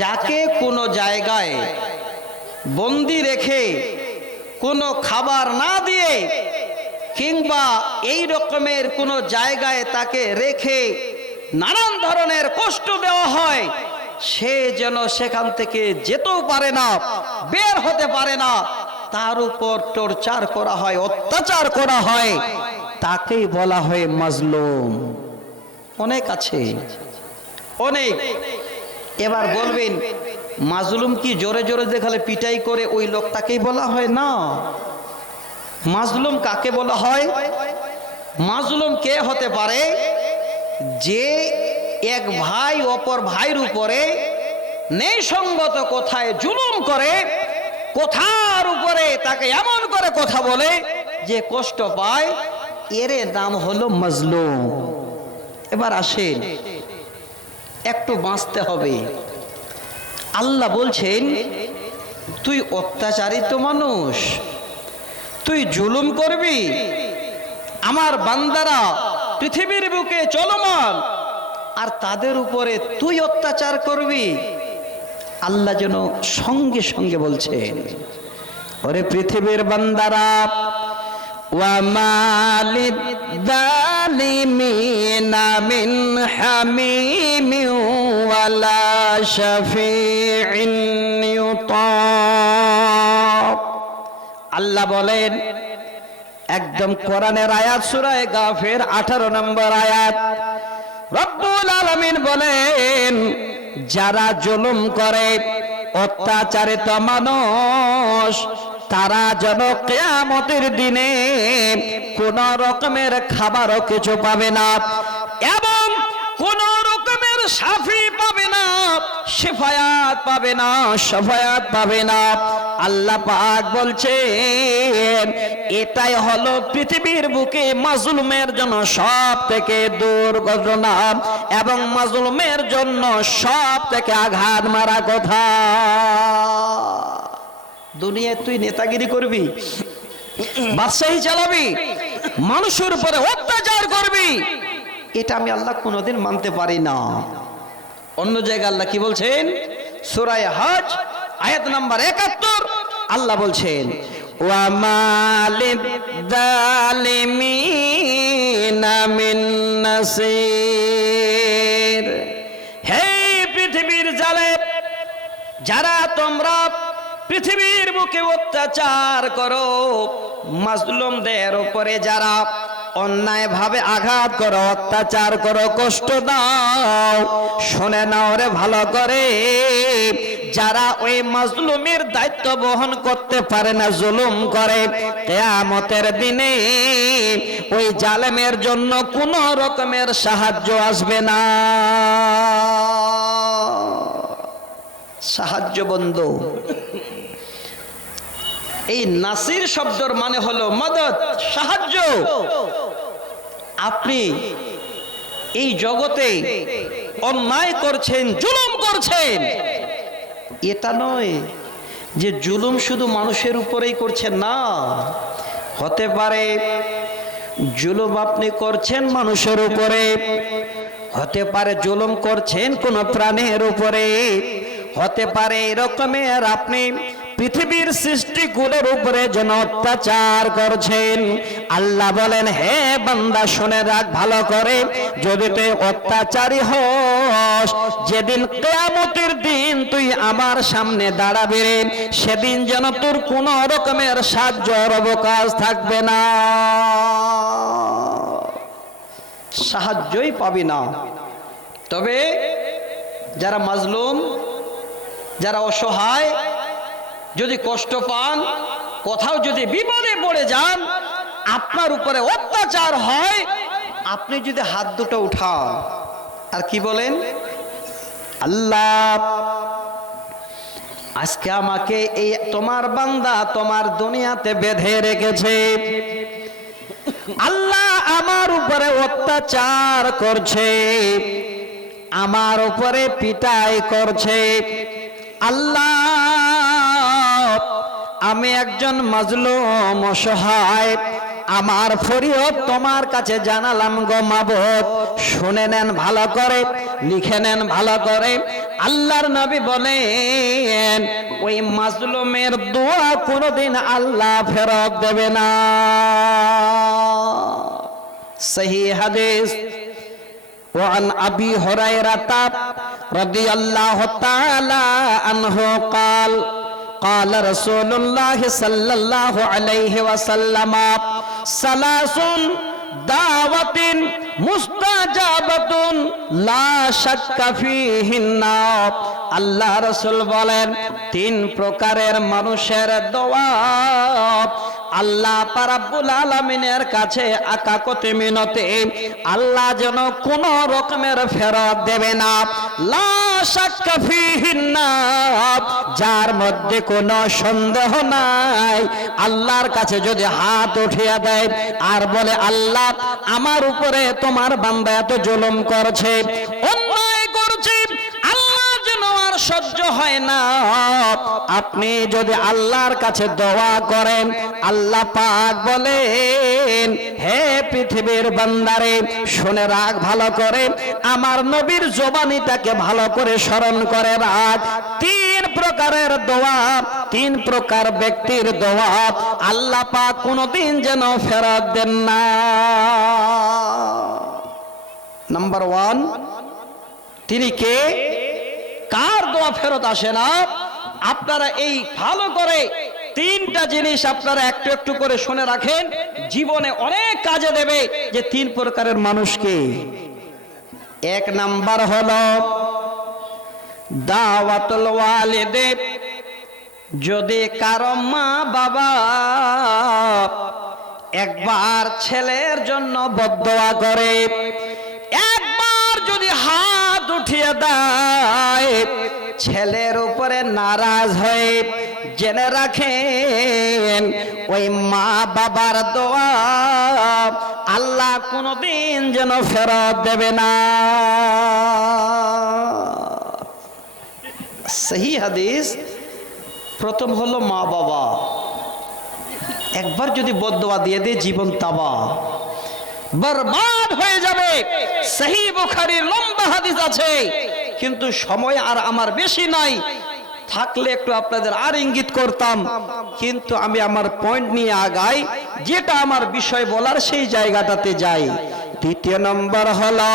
যাকে কোনো জায়গায় বন্দি রেখে কোনো খাবার না দিয়ে কিংবা এই রকমের কোনো জায়গায় তাকে রেখে নানান ধরনের কষ্ট দেওয়া হয়, সে যেন সেখান থেকে যেতেও পারে না, বের হতে পারে না, তার উপর টর্চার করা হয়, অত্যাচার করা হয়, তাকেই বলা হয় মাজলুম। অনেক আছে, অনেক। এবার বলবেন মাজলুম কি জোরে জোরে দেখালে পিটাই করে ওই লোকটাকেই বলা হয়? না। মাজলুম কাকে বলা হয়? মাজলুম কে হতে পারে? যে এক ভাই অপর ভাইয়ের উপরে ন্যায়সঙ্গত কথায় জুলুম করে, কথার উপরে তাকে এমন করে কথা বলে যে কষ্ট পায়, এর নাম হলো মাজলুম। এবার আসেন, একটু বাঁচতে হবে। আল্লাহ বলছেন তুই অত্যাচারিত মানুষ, তুই জুলুম করবি, আমার বান্দারা পৃথিবীর বুকে চলমান, আর তাদের উপরে তুই অত্যাচার করবি। আল্লাহ যেন সঙ্গে সঙ্গে বলছেন, ওরে পৃথিবীর বান্দারা, ওয়া মালিদ যালিমিনা মিন হামিমিন ওয়ালা শাফিইন ইউতা। আল্লাহ বলেন একদম কোরআনের আয়াত, সূরা গাফির 18 নম্বর আয়াত, রব্বুল আলামিন বলেন যারা জুলুম করে, অত্যাচারিত মানুষ, তারা যেন কিয়ামতের দিনে কোন রকমের খাবারও কিছু পাবে না এবং কোন রকমের শাফি পাবে না, শিফায়াত পাবে না, শাফায়াত পাবে না। আল্লাহ পাক বলছেন এটাই হলো পৃথিবীর বুকে মাজলুমের জন্য সব থেকে দুর্ঘটনা এবং মাজলুমের জন্য সব থেকে আঘাত মারা কথা। দুনিয়ায় তুই নেতাগিরি করবি, বাদশাহী চালাবি, মানুষের উপরে অত্যাচার করবি, এটা আমি আল্লাহ কোনোদিন মানতে পারি না। অন্য জায়গায় আল্লাহ কি বলছেন? সূরা হজ আয়াত নাম্বার 71 আল্লাহ বলছেন ওয়া মালিদ যালিমিনা মিন নাসির। হে পৃথিবীর জালেম, যারা তোমরা পৃথিবীর বুকে অত্যাচার করো, মাজলুমদের উপরে যারা অন্যায় ভাবে আঘাত করো, অত্যাচার করো, কষ্ট দাও, শুনে নাও রে ভালো করে, যারা ওই মাজলুমের দায়িত্ব বহন করতে পারে না, জুলুম করে, কিয়ামতের দিনে ওই জালেমের জন্য কোনো রকমের সাহায্য আসবে না, সাহায্য বন্ধ। এই নাসির শব্দর মানে হলো মদদ, সাহায্য। আপনি এই জগতে অন্যায় করছেন, জুলুম করছেন, এটা নয় যে জুলুম শুধু মানুষের উপরেই করছেন, না। হতে পারে জুলুম আপনি করছেন মানুষের উপরে, হতে পারে জুলুম করছেন কোন প্রাণীর উপরে, হতে পারে এরকমের আপনি পৃথিবীর সৃষ্টিকুলের উপরে যেন অত্যাচার করছেন। আল্লাহ বলেন হে বান্দা শুনে রাখ ভালো করে, যদি তুই অত্যাচারী হস, যেদিন কিয়ামতের দিন তুই আমার সামনে দাঁড়াবি, সেদিন যেন তোর কোন রকমের সাহায্যের অবকাশ থাকবে না, সাহায্যই পাবি না। তবে যারা মাজলুম, যারা অসহায়, যদি কষ্ট পান, কোথাও যদি বিপদে পড়ে যান, আপনার উপরে অত্যাচার হয়, আপনি যদি হাত দুটো উঠান আর কি বলেন, আল্লাহ আজকে আমাকে এই তোমার বান্দা তোমার দুনিয়াতে বেঁধে রেখেছে, আল্লাহ আমার উপরে অত্যাচার করছে, আমার উপরে পিটাই করছে, আল্লাহ আমি একজন মাজলুম অসহায়, আমার ফরিয়াদ তোমার কাছে জানালাম গো মাবুদ, শুনে নেন ভালো করে, লিখে নেন ভালো করে। আল্লাহর নবী বলেন ওই মাজলুমের দোয়া কোনোদিন আল্লাহ ফেরত দেবে না। সহিহ হাদিস। وعن أبي هريرة رضي الله تعالى عنه قال قال رسول الله صلى الله عليه وسلم ثلاث دعوة مستجابة لا شك فيهن। আল্লাহ রাসূল বলেন তিন প্রকারের মানুষের দোয়া আল্লাহ পাক রব্বুল আলামিনের কাছে আকাকতে মিনতে আল্লাহ যেন কোন রকমের ফেরত দেবে না। লা শাক্কা ফিহিন্না, যার মধ্যে কোনো সন্দেহ নাই। আল্লাহর কাছে যদি হাত উঠিয়ে দেয় আর বলে আল্লাহ আমার উপরে তোমার বান্দা এত জুলুম করছে, অন্যায় করছে, আল্লাহ যেন আর সহ্য হয় না, আপনি যদি আল্লাহর কাছে দোয়া করেন, আল্লাহ পাক বলেন হে পৃথিবীর বান্দারে শুনে রাখ ভালো করে, আমার নবীর জবানিটাকে ভালো করে স্মরণ করে রাখ। তিন প্রকারের দোয়া, তিন প্রকার ব্যক্তির দোয়া আল্লাহ পাক কোনোদিন যেন ফেরত দেন না। নাম্বার ওয়ান, তিনি কে? কার দোয়া ফেরত আসে না? আপনারা এই ভালো করে তিনটা জিনিস আপনারা একটু একটু করে শুনে রাখেন, জীবনে অনেক কাজে দেবে। যে তিন প্রকারের মানুষকে, এক নাম্বার হলো দাওয়াতুল ওয়ালিদে। যদি কারো মা বাবা একবার ছেলের জন্য বদদোয়া করে, একবার যদি হাত উঠিয়ে দেয় ছেলের উপরে নারাজ হয়ে, জেনে রাখেন ওই মা বাবার দোয়া আল্লাহ কোনোদিন যেন ফেরত দেবে না। সহিহ হাদিস। প্রথম হলো মা বাবা, একবার যদি বদদোয়া দিয়ে দেয় জীবন তাবাহ, বরবাদ হয়ে যাবে। সহিহ বুখারীর লম্বা হাদিস আছে, কিন্তু সময় আর আমার বেশি নাই, থাকলে একটু আপনাদের আর ইঙ্গিত করতাম, কিন্তু আমি আমার পয়েন্ট নিয়ে আগাই, যেটা আমার বিষয় বলার সেই জায়গাটাতে যাই। দ্বিতীয় নম্বর হলো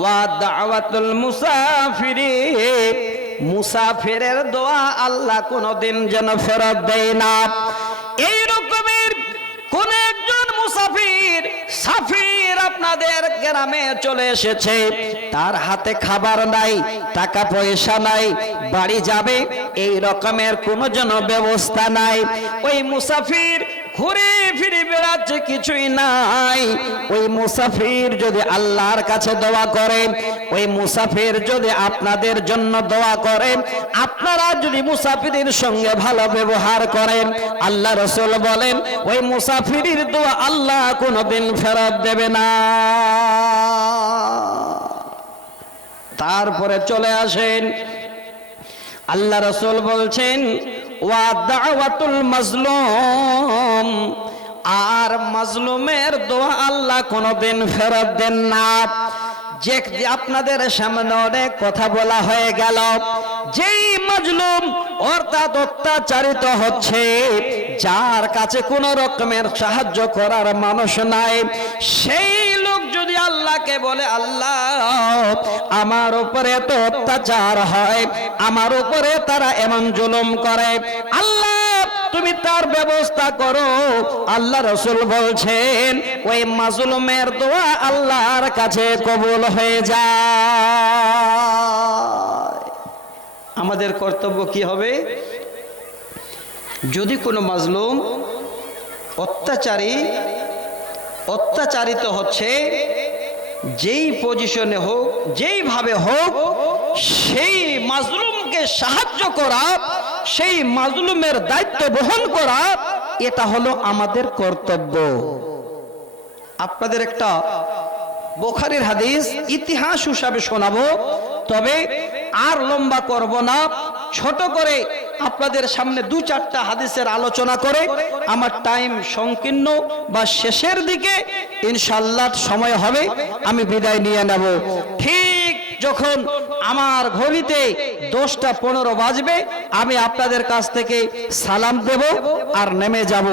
ওয়া দাওয়াতুল মুসাফিরি। মুসাফিরের দোয়া আল্লাহ কোনোদিন যেন ফেরত দেয় না। এই রকমের কোন একজন মুসাফির সাফির আপনাদের গ্রামে চলে এসেছে, তার হাতে খাবার নাই, টাকা পয়সা নাই, বাড়ি যাবে এই রকমের কোন যেন ব্যবস্থা নাই। ওই মুসাফির ঘুরে ফিরে বেড়াচ্ছে, কিছুই নাই। ওই মুসাফির যদি আল্লাহর কাছে দোয়া করে, ওই মুসাফির যদি আপনাদের জন্য দোয়া করে, আপনারা যদি মুসাফিরের সঙ্গে ভালো ব্যবহার করেন, আল্লাহ রাসূল বলেন ওই মুসাফিরের দোয়া আল্লাহ কোনোদিন ফেরত দেবে না। তারপরে চলে আসেন, আল্লাহ রাসূল বলছেন ওয়া দাওয়াতুল মাজলুম। আর মাজলুমের দোয়া আল্লাহ কোনোদিন ফেরত দেন না। যে আপনাদের সামনে অনেক কথা বলা হয়ে গেল, যেই মাজলুম অর্থাৎ অত্যাচারিত হচ্ছে, যার কাছে কোন রকমের সাহায্য করার মানুষ নাই, সেই লোক যদি আল্লাহকে বলে আল্লাহ আমার উপরে এত অত্যাচার হয়, আমার উপরে তারা এমন জুলুম করে, আল্লাহ তুমি তার ব্যবস্থা করো, আল্লাহ রাসূল বলছেন ওই মাজলুমের দোয়া আল্লাহর কাছে কবুল হয়ে যায়। আমাদের কর্তব্য কি হবে? যদি কোনো মাজলুম অত্যাচারিত হচ্ছে, যেই পজিশনে হোক, যেইভাবে হোক, সেই মাজলুমকে সাহায্য করা, সেই মাজলুমের দায়িত্ব বহন করা, এটা হলো আমাদের কর্তব্য। আপনাদের একটা বুখারীর হাদিস ইতিহাস হিসাবে শোনাবো, তবে আর লম্বা করব না, ছোট করে আপনাদের সামনে দু চারটা হাদিসের আলোচনা করে আমার টাইম সংকীর্ণ বা শেষের দিকে ইনশাআল্লাহ সময় হবে আমি বিদায় নিয়ে নেব। ঠিক যখন আমার ঘড়িতে 10:15 বাজবে আমি আপনাদের কাছ থেকে সালাম দেব আর নেমে যাব।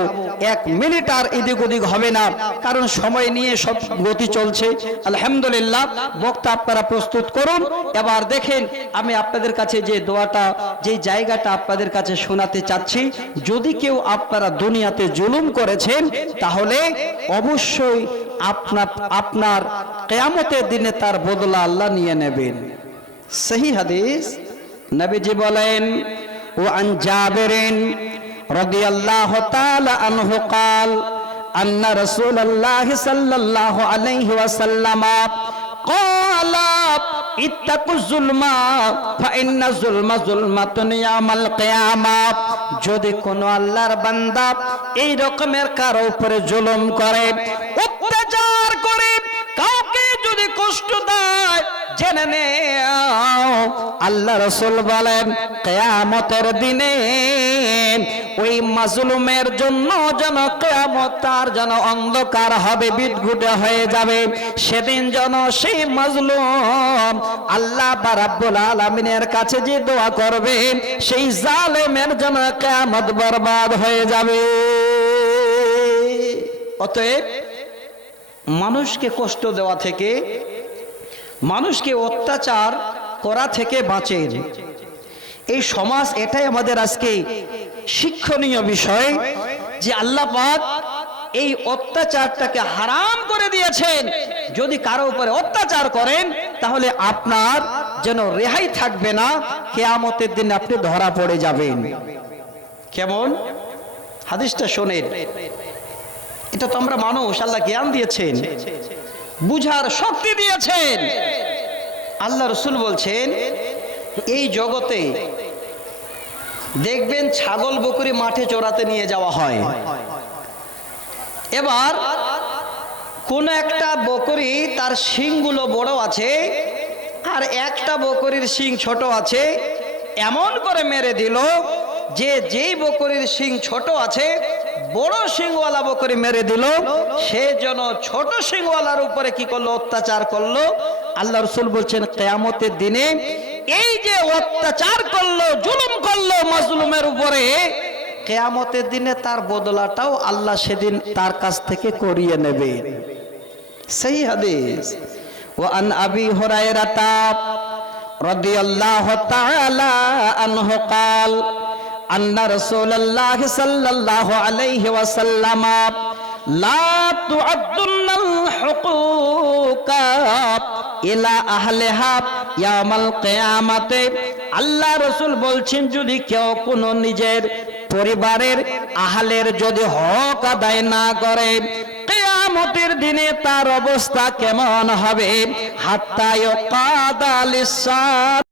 1 মিনিট আর এদিক ওদিক হবে না, কারণ সময় নিয়ে সব গতি চলছে। আলহামদুলিল্লাহ, বক্তা আপনারা প্রস্তুত করুন। এবার দেখেন আমি আপনাদের কাছে যে দোয়াটা, যে জায়গাটা আপনাদের কাছে শোনাতে চাচ্ছি, যদি কেউ আপনারা দুনিয়াতে জুলুম করেছেন তাহলে অবশ্যই আপনার কিয়ামতের দিনে তার বদলা আল্লাহ নিয়ে নেবেন। সহি হাদিস, নবীজি বলেন, ওয়া আন জাবিরিন রাদিয়াল্লাহু তাআলা আনহু قال أن رسول الله صلى الله عليه وسلم قال اتقوا الظلم فإن الظلم ظلمة يوم القيامة। যদি কোন আল্লাহর বান্দা এই রকমের কারো উপরে জুলুম করে, অত্যাচার করে, কাউকে যদি কষ্ট দেয়, জেনে নেও আল্লাহ রাসূল বলেন কিয়ামতের দিনে ওই মাজলুমের জন্য যেন কিয়ামত তার যেন অন্ধকার হবে, বিদঘুটে হয়ে যাবে। সেদিন যেন সেই মাজলুম আল্লাহ রাব্বুল আলামিনের কাছে যে দোয়া করবে, সেই জালেমের যেন কিয়ামত বরবাদ হয়ে যাবে। অতএব মানুষকে কষ্ট দেওয়া থেকে, মানুষকে অত্যাচার করা থেকে বাঁচেন। এই সমাজ এটাই আমাদের আজকে শিক্ষণীয় বিষয় যে আল্লাহ পাক এই অত্যাচারটাকে হারাম করে দিয়েছেন। যদি কারো উপরে অত্যাচার করেন তাহলে আপনার যেন রেহাই থাকবে না, কিয়ামতের দিন আপনি ধরা পড়ে যাবেন। কেমন? হাদিসটা শোনেন। এটা তো আমরা মানুষ, আল্লাহ জ্ঞান দিয়েছেন, বুঝার শক্তি দিয়েছেন। আল্লাহ রাসূল বলছেন, এই জগতে দেখবেন ছাগল বকরি মাঠে চড়াতে নিয়ে যাওয়া হয়। এবার কোন একটা বকরি তার শিংগুলো বড় আছে আর একটা বকরির শিং ছোট আছে, এমন করে মেরে দিল যে যেই বকরির শিং ছোট আছে, বড় শিংওয়ালা বকরি মেরে দিল, সে যেন ছোট শিংওয়ালার উপরে কি করলো? অত্যাচার করলো। আল্লাহ রাসূল বলছেন কিয়ামতের দিনে এই যে অত্যাচার করলো, জুলুম করলো মাজলুমের উপরে, কিয়ামতের দিনে তার বদলাটাও আল্লাহ সেদিন তার কাছ থেকে করিয়ে নেবে। সহি হাদিস। ওয়া আন আবি হুরায়রা রাদিয়াল্লাহু তাআলা আনহু قال أن رسول الله صلى الله عليه وسلم لا تعدن الحقوق إلى أهلها يوم القيامة। আল্লাহ রাসূল বলছেন, যদি কেউ কোনো নিজের পরিবারের আহলের যদি হক আদায় না করে, কিয়ামতের দিনে তার অবস্থা কেমন হবে? হাত্তা ইউকাদা লিসান